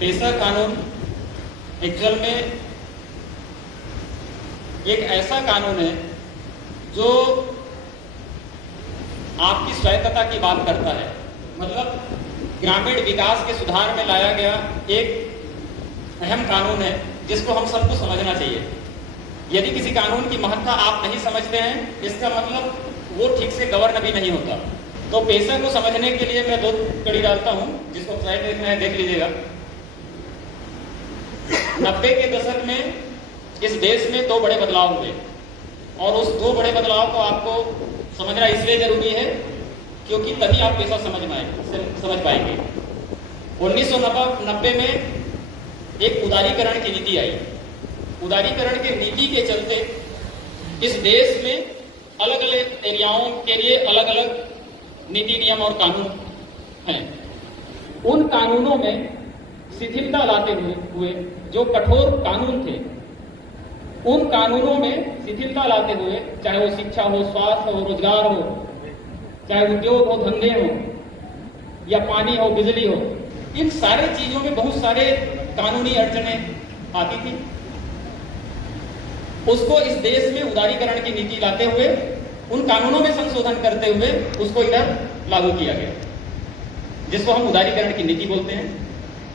पेशा कानून एक्चुअल में एक ऐसा कानून है जो आपकी स्वायत्तता की बात करता है। मतलब ग्रामीण विकास के सुधार में लाया गया एक अहम कानून है जिसको हम सबको समझना चाहिए। यदि किसी कानून की महत्ता आप नहीं समझते हैं, इसका मतलब वो ठीक से गवर्न भी नहीं होता। तो पेशा को समझने के लिए मैं 2 कड़ी डालता हूं, जिसको साइड में देख लीजिएगा। 90 के दशक में इस देश में 2 बड़े बदलाव हुए और उस 2 बड़े बदलाव को आपको समझना इसलिए जरूरी है क्योंकि तभी आप पेशा समझ पाएंगे। 1990 में एक उदारीकरण की नीति आई। उदारीकरण के नीति के चलते इस देश में अलग अलग एरियाओं के लिए अलग अलग नीति नियम और कानून हैं। उन कानूनों में शिथिलता लाते हुए जो कठोर कानून थे, उन कानूनों में शिथिलता लाते हुए, चाहे वो शिक्षा हो, स्वास्थ्य हो, रोजगार हो, चाहे उद्योग हो, धंधे हो, या पानी हो, बिजली हो, इन सारे चीजों में बहुत सारे कानूनी अड़चनें आती थी। उसको इस देश में उदारीकरण की नीति लाते हुए, उन कानूनों में संशोधन करते हुए उसको इधर लागू किया गया, जिसको हम उदारीकरण की नीति बोलते हैं।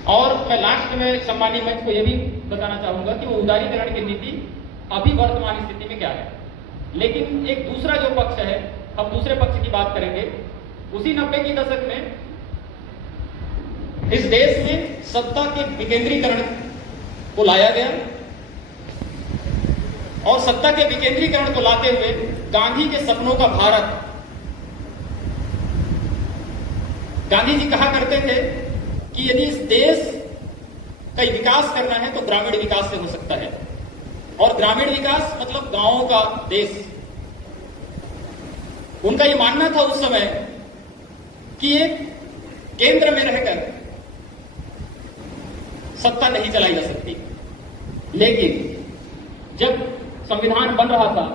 और मैं लास्ट में सम्मानीय मंच को यह भी बताना चाहूंगा कि वो उदारीकरण की नीति अभी वर्तमान स्थिति में क्या है। लेकिन एक दूसरा जो पक्ष है, हम दूसरे पक्ष की बात करेंगे। उसी 90 के दशक में इस देश में सत्ता के विकेंद्रीकरण को लाया गया और सत्ता के विकेंद्रीकरण को लाते हुए गांधी के सपनों का भारत। गांधी जी कहा करते थे कि यदि इस देश का विकास करना है तो ग्रामीण विकास से हो सकता है, और ग्रामीण विकास मतलब गांवों का देश। उनका यह मानना था उस समय कि एक केंद्र में रहकर सत्ता नहीं चलाई जा सकती। लेकिन जब संविधान बन रहा था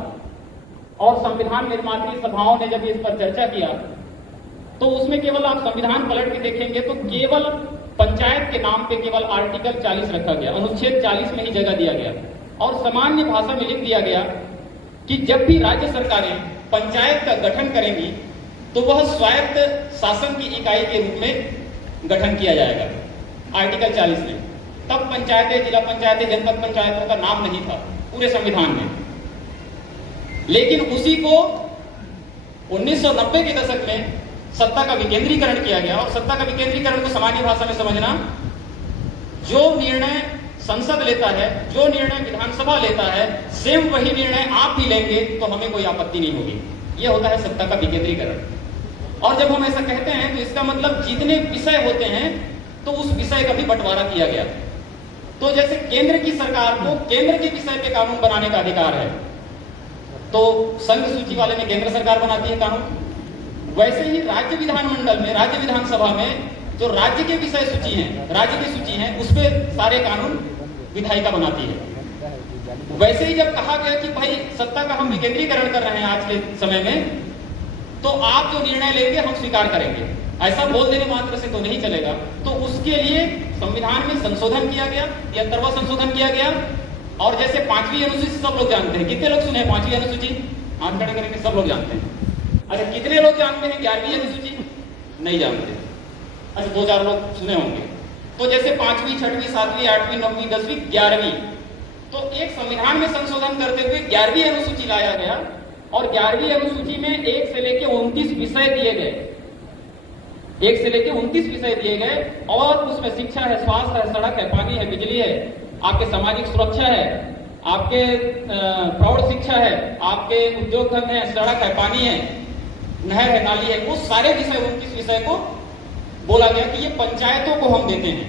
और संविधान निर्मात्री सभाओं ने जब इस पर चर्चा किया, तो उसमें केवल आप संविधान पलट के देखेंगे तो केवल पंचायत के नाम पे केवल आर्टिकल 40 रखा गया, अनुच्छेद 40 में ही जगह दिया गया और सामान्य भाषा में लिख दिया गया कि जब भी राज्य सरकारें पंचायत का गठन करेंगी तो वह स्वायत्त शासन की इकाई के रूप में गठन किया जाएगा। आर्टिकल 40 में तब पंचायतें, जिला पंचायतें, जनपद पंचायतों का नाम नहीं था पूरे संविधान में। लेकिन उसी को 1990 के दशक में सत्ता का विकेंद्रीकरण किया गया। और सत्ता का विकेंद्रीकरण को सामान्य भाषा में समझना, जो निर्णय संसद लेता है, जो निर्णय विधानसभा लेता है, सेम वही निर्णय आप भी लेंगे तो हमें कोई आपत्ति नहीं होगी। यह होता है सत्ता का विकेंद्रीकरण। और जब हम ऐसा कहते हैं तो इसका मतलब जितने विषय होते हैं तो उस विषय का भी बंटवारा किया गया। तो जैसे केंद्र की सरकार को केंद्र के विषय पे कानून बनाने का अधिकार है, तो संघ सूची वाले में केंद्र सरकार बनाती है कानून। वैसे ही राज्य विधानमंडल में, राज्य विधानसभा में जो राज्य के विषय सूची हैं, राज्य की सूची है, उस पे सारे कानून विधायिका बनाती है। वैसे ही जब कहा गया कि भाई सत्ता का हम विकेंद्रीकरण कर रहे हैं आज के समय में, तो आप जो निर्णय लेंगे हम स्वीकार करेंगे, ऐसा बोल देने मात्र से तो नहीं चलेगा। तो उसके लिए संविधान में संशोधन किया गया, 73वां संशोधन किया गया। और जैसे 5वीं अनुसूची सब लोग जानते हैं, कितने लोग सुने हैं 5वीं अनुसूची? हाथ खड़े करेंगे, सब लोग जानते हैं। अच्छा, कितने लोग जानते हैं 11वीं अनुसूची? नहीं जानते। अच्छा, 2-4 लोग सुने होंगे। तो जैसे 5वीं, 6वीं, 7वीं, 8वीं, 9वीं, 10वीं, 11वीं, तो एक संविधान में संशोधन करते हुए 11वीं अनुसूची लाया गया। और 11वीं अनुसूची में 1 से लेकर 29 विषय दिए गए, 1 से लेकर 29 विषय दिए गए। और उसमें शिक्षा है, स्वास्थ्य है, सड़क है, पानी है, बिजली है, आपके सामाजिक सुरक्षा है, आपके प्रौढ़ शिक्षा है, आपके उद्योग धंधे हैं, सड़क है, पानी है, नहर है, नाली है, वो सारे विषय 29 विषय को बोला गया कि ये पंचायतों को हम देते हैं।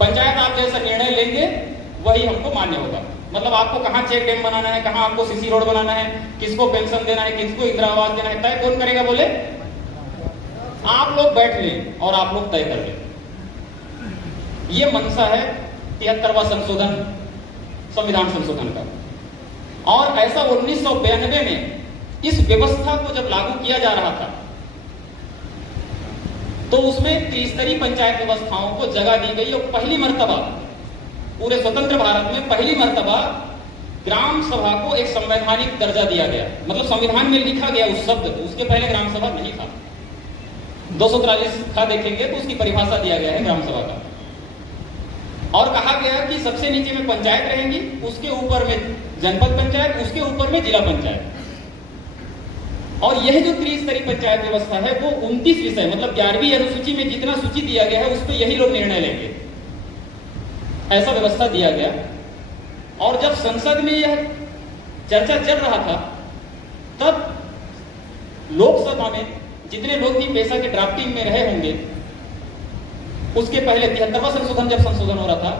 पंचायत आप जैसा निर्णय लेंगे वही हमको मान्य होगा। मतलब आपको कहाँ चेक डैम बनाना है, कहाँ आपको सीसी रोड बनाना है, किसको पेंशन देना है, किसको इंदिरा आवास देना है, तय कौन करेगा? बोले आप लोग बैठ लें और आप लोग तय कर लें। ये मंशा है 73वां संशोधन, संविधान संशोधन का। और ऐसा 1992 में इस व्यवस्था को जब लागू किया जा रहा था तो उसमें त्रिस्तरीय पंचायत व्यवस्थाओं को जगह दी गई और पहली मर्तबा पूरे स्वतंत्र भारत में पहली मर्तबा ग्राम सभा को एक संवैधानिक दर्जा दिया गया। मतलब संविधान में लिखा गया उस शब्द को, उसके पहले ग्राम सभा नहीं था। 243 का देखेंगे तो उसकी परिभाषा दिया गया है ग्राम सभा का, और कहा गया कि सबसे नीचे में पंचायत रहेंगी, उसके ऊपर में जनपद पंचायत, उसके ऊपर में जिला पंचायत। और यह जो त्रिस्तरीय पंचायत व्यवस्था है वो 29 विषय मतलब 11वीं अनुसूची में जितना सूची दिया गया है उस पर यही लोग निर्णय लेंगे, ऐसा व्यवस्था दिया गया। और जब संसद में यह चर्चा चल रहा था तब लोकसभा में जितने लोग भी पेशा के ड्राफ्टिंग में रहे होंगे, उसके पहले 73वां संशोधन जब संशोधन हो रहा था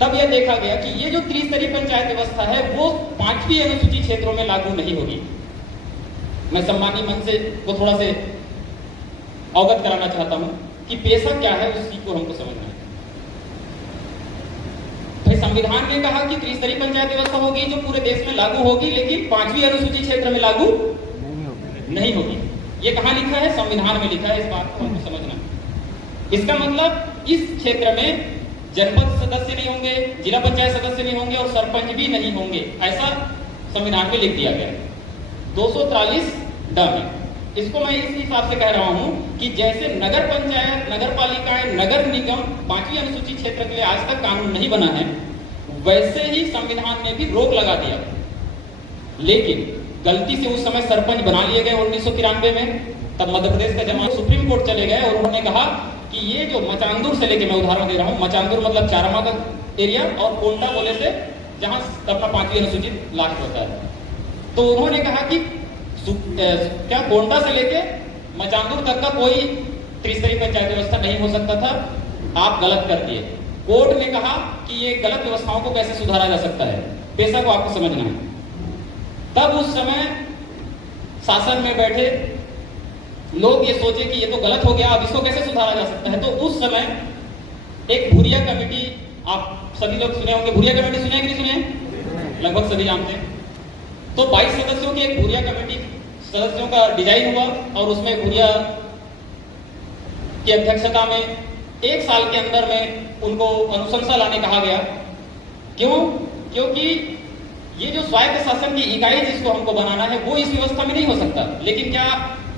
तब यह देखा गया कि ये जो त्रिस्तरीय पंचायत व्यवस्था है वो 5वीं अनुसूची क्षेत्रों में लागू नहीं होगी। मैं सम्मानीय मंच से को थोड़ा से अवगत कराना चाहता हूं कि पेशा क्या है उसी को हमको समझना है। भाई संविधान ने कहा कि त्रिस्तरीय पंचायत व्यवस्था होगी जो पूरे देश में लागू होगी, लेकिन 5वीं अनुसूची क्षेत्र में लागू नहीं होगी। ये कहां लिखा है? संविधान में लिखा है। इस बात को हमको समझना है। इसका मतलब इस क्षेत्र में जनपद सदस्य नहीं होंगे, जिला पंचायत सदस्य नहीं होंगे और सरपंच भी नहीं होंगे, ऐसा संविधान में लिख दिया गया है 243 ड में। इसको मैं इस हिसाब से कह रहा हूं कि जैसे नगर पंचायत, नगर पालिकाएं, नगर निगम 5वीं अनुसूची क्षेत्र के लिए आज तक कानून नहीं बना है, वैसे ही संविधान ने भी रोक लगा दिया। लेकिन गलती से उस समय सरपंच बना लिए गए 1993 में। तब मध्य प्रदेश का जमाना सुप्रीम कोर्ट चले गए और उन्होंने कहा कि ये जो मचांदुर से लेके, मैं उदाहरण दे रहा हूं, मचांदुर मतलब चारमा का एरिया और कोंटा बोले से जहां अपना 5वीं अनुसूची लास्ट होता है, तो उन्होंने कहा कि क्या कोंटा से लेके मचांदुर तक का कोई त्रिस्तरीय पंचायत व्यवस्था नहीं हो सकता था, आप गलत कर दिए। कोर्ट ने कहा कि ये गलत व्यवस्थाओं को कैसे सुधारा जा सकता है, पेशा को आपको समझना है। तब उस समय शासन में बैठे लोग ये सोचे कि ये तो गलत हो गया, अब इसको कैसे सुधारा जा सकता है। तो उस समय एक भुरिया कमेटी, आप सभी लोग सुने होंगे, भुरिया कमेटी सुने कि नहीं सुने? लगभग सभी जानते हैं। तो 22 सदस्यों की एक भुरिया कमेटी सदस्यों का डिजाइन हुआ और उसमें भुरिया की अध्यक्षता में 1 साल के अंदर में उनको अनुशंसा लाने कहा गया। क्यों? क्योंकि ये जो स्वायत्त शासन की इकाई जिसको हमको बनाना है वो इस व्यवस्था में नहीं हो सकता। लेकिन क्या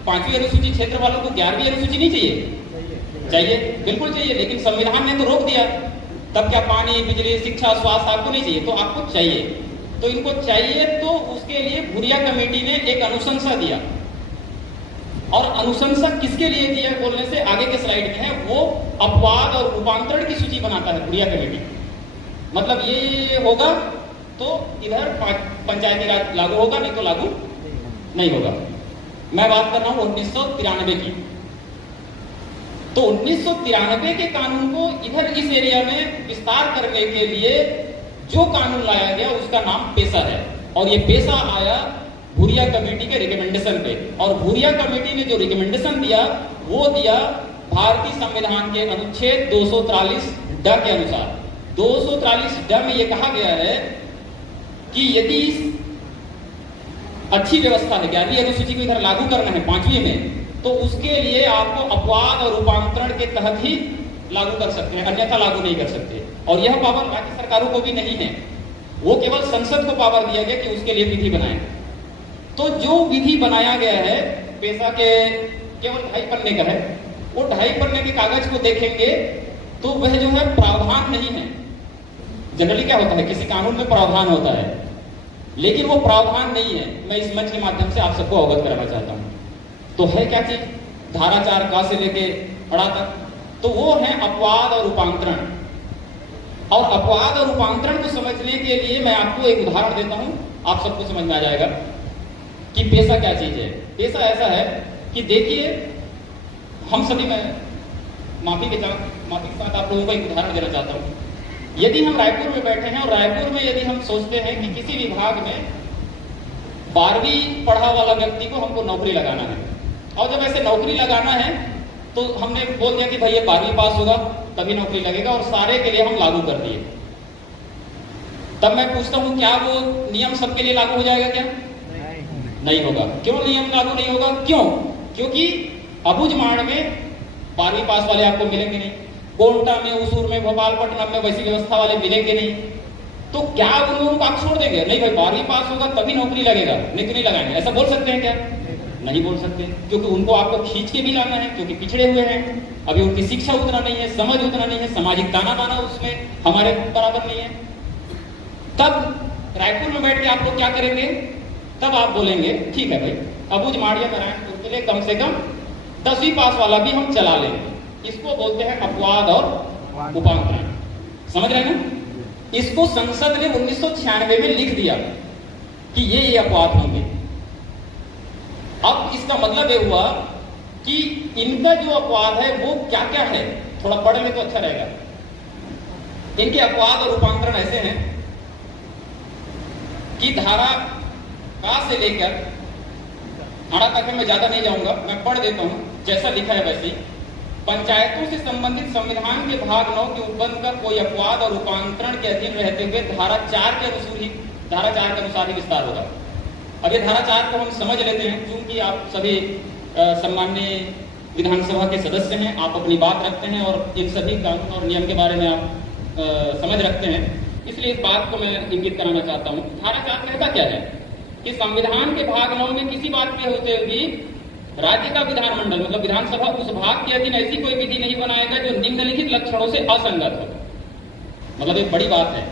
5वीं अनुसूची क्षेत्र वालों को 11वीं अनुसूची नहीं चाहिए? चाहिए, बिल्कुल चाहिए। लेकिन संविधान ने तो रोक दिया। तब क्या पानी, बिजली, शिक्षा, स्वास्थ्य आपको नहीं चाहिए? तो आपको चाहिए। तो इनको चाहिए, तो उसके लिए भुरिया कमेटी ने एक अनुशंसा दिया। और अनुशंसा किसके लिए दिया बोलने से आगे के स्लाइड में है, वो अपवाद और रूपांतरण की सूची बनाता है भुरिया कमेटी। मतलब ये होगा तो इधर पंचायती राज लागू होगा, नहीं तो लागू नहीं होगा। मैं बात कर रहा हूं 1993 की। तो 1993 के कानून को इधर इस एरिया में विस्तार करने के लिए जो कानून लाया गया उसका नाम पेशा है। और ये पेशा आया भुरिया कमेटी के रिकमेंडेशन पे। और भुरिया कमेटी ने जो रिकमेंडेशन दिया वो दिया भारतीय संविधान के अनुच्छेद 243 ड के अनुसार। 243 ड में ये कहा गया है कि यदि अच्छी व्यवस्था है, 11वीं अनुसूची को इधर लागू करना है 5वीं में, तो उसके लिए आपको अपवाद और रूपांतरण के तहत ही लागू कर सकते हैं, अन्यथा लागू नहीं कर सकते। और यह पावर राज्य सरकारों को भी नहीं है, वो केवल संसद को पावर दिया गया कि उसके लिए विधि बनाए। तो जो विधि बनाया गया है पेशा के केवल 2.5 पन्ने का है। वो 2.5 पन्ने के कागज को देखेंगे तो वह जो है प्रावधान नहीं है। जनरली क्या होता है, किसी कानून में प्रावधान होता है, लेकिन वो प्रावधान नहीं है। मैं इस मंच के माध्यम से आप सबको अवगत कराना चाहता हूं। तो है क्या चीज? धारा 4 का से लेके अड़ा तक, तो वो है अपवाद और रूपांतरण। और अपवाद और रूपांतरण को समझने के लिए मैं आपको एक उदाहरण देता हूं, आप सबको समझ में आ जाएगा कि पेशा क्या चीज है। पेशा ऐसा है कि देखिए, हम सभी, मैं माफी के साथ आप लोगों को एक उदाहरण देना चाहता हूं। यदि हम रायपुर में बैठे हैं और रायपुर में यदि हम सोचते हैं कि किसी विभाग में 12वीं पढ़ा वाला व्यक्ति को हमको नौकरी लगाना है, और जब ऐसे नौकरी लगाना है तो हमने बोल दिया कि भाई ये 12वीं पास होगा तभी नौकरी लगेगा, और सारे के लिए हम लागू कर दिए। तब मैं पूछता हूं क्या वो नियम सबके लिए लागू हो जाएगा? क्या नहीं होगा। क्यों नियम लागू नहीं होगा? क्यों? क्योंकि अबुझमाड़ में 12वीं पास वाले आपको मिलेंगे नहीं, कोंटा में, उसूर में, भोपालपट्टनम में वैसी व्यवस्था वाले मिलेंगे नहीं। तो क्या उन लोगों को आप छोड़ देंगे? नहीं भाई, 12वीं पास होगा तभी नौकरी लगेगा, नहीं तो नहीं लगाएंगे, ऐसा बोल सकते हैं क्या? नहीं बोल सकते, क्योंकि उनको आपको खींच के भी लाना है, क्योंकि पिछड़े हुए हैं, अभी उनकी शिक्षा उतना नहीं है, समझ उतना नहीं है, सामाजिक ताना बाना उसमें हमारे बराबर नहीं है। तब रायपुर में बैठ के आप लोग क्या करेंगे? तब आप बोलेंगे ठीक है भाई, अबूझ माड़िया नारायणपुर के लिए कम से कम 10वीं पास वाला भी हम चला लेंगे। इसको बोलते हैं अपवाद और उपांतरण। समझ रहे हैं ना? इसको संसद ने 1996 में लिख दिया कि ये अपवाद होंगे। अब इसका मतलब ये हुआ कि इनका जो अपवाद है वो क्या क्या है, थोड़ा पढ़ ले तो अच्छा रहेगा। इनके अपवाद और रूपांतरण ऐसे हैं कि धारा का से लेकर आड़ा तक मैं ज्यादा नहीं जाऊंगा, मैं पढ़ देता हूं जैसा लिखा है वैसे। पंचायतों से संबंधित संविधान के भाग 9 के उपबंध का कोई अपवाद और रूपांतरण के अधीन रहते हुए धारा 4 के अनुसार ही विस्तार होगा। अब ये धारा 4 को हम समझ लेते हैं, क्योंकि आप सभी सम्माननीय विधानसभा के सदस्य हैं, आप अपनी बात रखते हैं और इन सभी कानून और नियम के बारे में आप समझ रखते हैं, इसलिए इस बात को मैं इंगित कराना चाहता हूँ। धारा 4 कहता क्या है कि संविधान के भाग 9 में किसी बात के होते हुए राज्य का विधानमंडल मतलब विधानसभा उस भाग के अधीन ऐसी कोई विधि नहीं बनाएगा जो निम्नलिखित लक्षणों से असंगत हो। मतलब एक बड़ी बात है,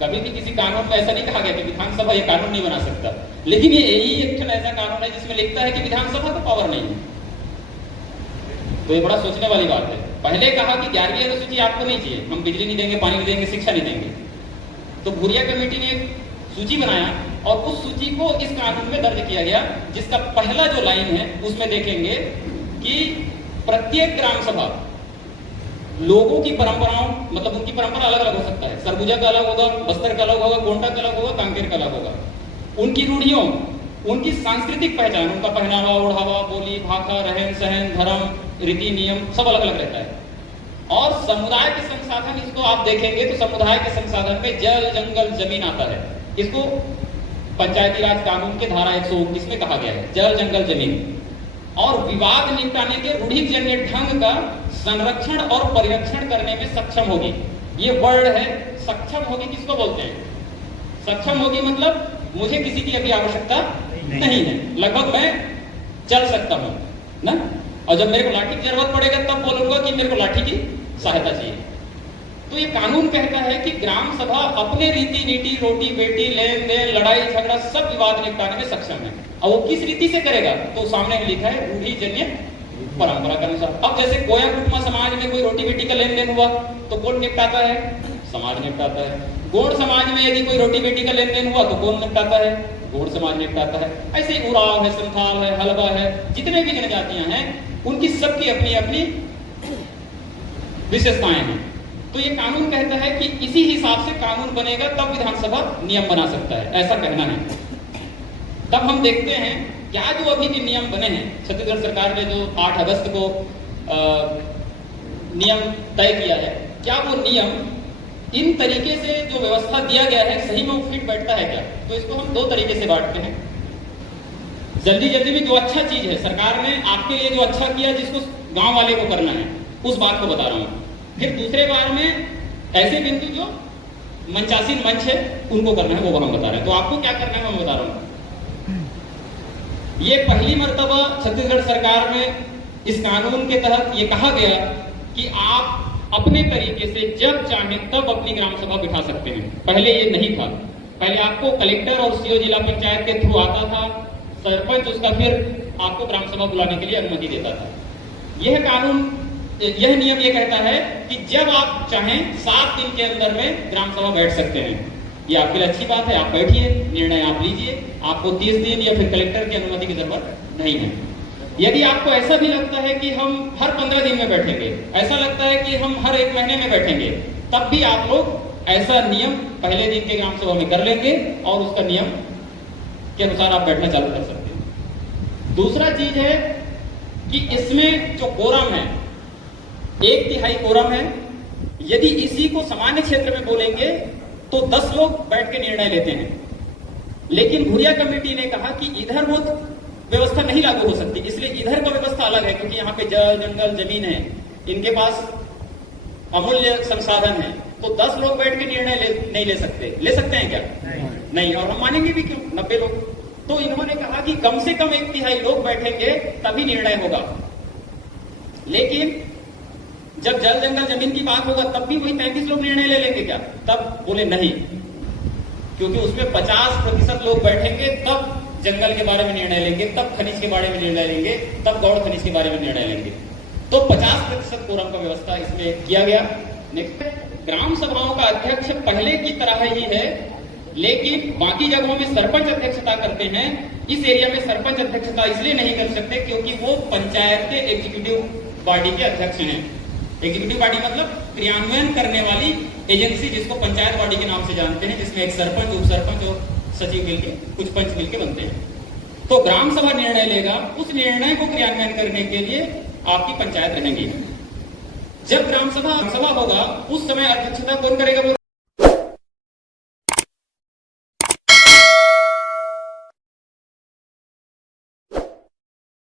कभी भी किसी कानून में ऐसा नहीं कहा गया कि विधानसभा ये कानून नहीं बना सकता, लेकिन ये यही एक ऐसा कानून है जिसमें लिखता है कि विधानसभा को पावर नहीं है। तो ये बड़ा सोचने वाली बात है। पहले कहा कि 11वीं अनुसूची आपको नहीं चाहिए, हम बिजली नहीं देंगे, पानी नहीं देंगे, शिक्षा नहीं देंगे। तो भूरिया कमेटी ने एक सूची बनाया और उस सूची को इस कानून में दर्ज किया गया, जिसका पहला जो लाइन है उसमें देखेंगे कि प्रत्येक ग्राम सभा लोगों की परंपराओं मतलब उनकी परंपरा अलग अलग हो सकता है, सरगुजा का अलग होगा, बस्तर का अलग होगा, गोंडा का अलग होगा, कांकेर का अलग होगा। उनकी रूढ़ियों, उनकी सांस्कृतिक पहचान, उनका पहनावा, ओढ़ावा, बोली, भाषा, रहन सहन, धर्म, रीति नियम सब अलग अलग रहता है। और समुदाय के संसाधन, इसको आप देखेंगे तो समुदाय के संसाधन में जल, जंगल, जमीन आता है। इसको पंचायती राज कानून के धारा 119 में कहा गया है, जल, जंगल, जमीन। और विवाद निपटाने के रूढ़िजन्य ढंग का संरक्षण और परिरक्षण करने में सक्षम होगी। ये वर्ड है सक्षम होगी, किसको बोलते हैं? सक्षम होगी मतलब मुझे किसी की अभी आवश्यकता नहीं है, लगभग मैं चल सकता हूं ना, और जब मेरे को लाठी की जरूरत पड़ेगा तब बोलूंगा कि मेरे को लाठी की सहायता चाहिए। तो ये कानून कहता है कि ग्राम सभा अपने रीति नीति, रोटी बेटी, लेन देन, लड़ाई झगड़ा सब विवाद निपटाने में सक्षम है। और वो किस रीति से करेगा तो सामने लिखा है रूढ़िजन्य परंपरा के अनुसार। अब जैसे कोया कुटुंबा समाज में कोई रोटी बेटी का लेन देन हुआ तो कौन निपटाता है? समाज निपटाता है। गौड़ समाज में यदि कोई रोटी बेटी का लेन देन हुआ तो कौन निपटाता है? गौड़ समाज निपटाता है। ऐसे ही उराव है, संथाल है, हलबा है, जितने भी जनजातियां हैं उनकी सबकी अपनी अपनी विशेषताएं हैं। तो ये कानून कहता है कि इसी हिसाब से कानून बनेगा तब विधानसभा नियम बना सकता है, ऐसा कहना है। तब हम देखते हैं क्या जो अभी के नियम बने हैं, छत्तीसगढ़ सरकार ने जो 8 अगस्त को नियम तय किया है, क्या वो नियम इन तरीके से जो व्यवस्था दिया गया है सही में वो फिट बैठता है क्या? तो इसको हम 2 तरीके से बांटते हैं। जल्दी जल्दी में जो अच्छा चीज है, सरकार ने आपके लिए जो अच्छा किया जिसको गांव वाले को करना है, उस बात को बता रहा हूं। फिर दूसरे बार में ऐसे बिंदु जो मंचासीन मंच है उनको करना है, वो हम बता रहे हैं। तो आपको क्या करना है मैं बता रहा हूं। ये पहली मर्तबा छत्तीसगढ़ सरकार में इस कानून के तहत ये कहा गया कि आप अपने तरीके से जब चाहें तब अपनी ग्राम सभा बिठा सकते हैं। पहले ये नहीं था, पहले आपको कलेक्टर और सीओ जिला पंचायत के थ्रू आता था, सरपंच उसका फिर आपको ग्राम सभा बुलाने के लिए अनुमति देता था। यह कानून, यह नियम ये कहता है कि जब आप चाहें 7 दिन के अंदर में ग्राम सभा बैठ सकते हैं। ये आपके लिए अच्छी बात है, आप बैठिए, निर्णय आप लीजिए, आपको 30 दिन या फिर कलेक्टर की अनुमति की जरूरत नहीं है। यदि आपको ऐसा भी लगता है कि हम हर 15 दिन में बैठेंगे, ऐसा लगता है कि हम हर 1 महीने में बैठेंगे, तब भी आप लोग ऐसा नियम पहले दिन के ग्राम सभा में कर लेंगे और उसका नियम के अनुसार आप बैठना चालू कर सकते हैं। दूसरा चीज है कि इसमें जो कोरम है 1/3 कोरम है। यदि इसी को सामान्य क्षेत्र में बोलेंगे तो 10 लोग बैठ के निर्णय लेते हैं, लेकिन भूरिया कमेटी ने कहा कि इधर वो व्यवस्था नहीं लागू हो सकती, इसलिए इधर का व्यवस्था अलग है, क्योंकि यहाँ पे जल, जंगल, जमीन है। इनके पास अमूल्य संसाधन है, तो 10 लोग बैठ के निर्णय नहीं ले सकते। ले सकते हैं क्या? नहीं। और हम मानेंगे भी क्यों? 90 लोग। तो इन्होंने कहा कि कम से कम 1/3 लोग बैठेंगे तभी निर्णय होगा। लेकिन जब जल जंगल जमीन की बात होगा तब भी वही 33 लोग निर्णय ले लेंगे क्या? तब बोले नहीं, क्योंकि उसमें 50% लोग बैठेंगे तब जंगल के बारे में निर्णय लेंगे, तब खनिज के बारे में निर्णय लेंगे, तब गौड़ खनिज के बारे में निर्णय लेंगे। तो 50% कोरम का व्यवस्था इसमें किया गया। नेक्स्ट, ग्राम सभाओं का अध्यक्ष पहले की तरह ही है, लेकिन बाकी जगहों में सरपंच अध्यक्षता करते हैं। इस एरिया में सरपंच अध्यक्षता इसलिए नहीं कर सकते क्योंकि वो पंचायत के एग्जीक्यूटिव बॉडी के अध्यक्ष हैं। एग्जीक्यूटिव बॉडी मतलब क्रियान्वयन करने वाली एजेंसी, जिसको पंचायत बॉडी के नाम से जानते हैं, जिसमें एक सरपंच, उप सरपंच और सचिव मिलके, कुछ पंच मिलके बनते हैं। तो ग्राम सभा निर्णय लेगा, उस निर्णय को क्रियान्वयन करने के लिए आपकी पंचायत रहेंगी। जब ग्राम सभा होगा उस समय अध्यक्षता कौन करेगा?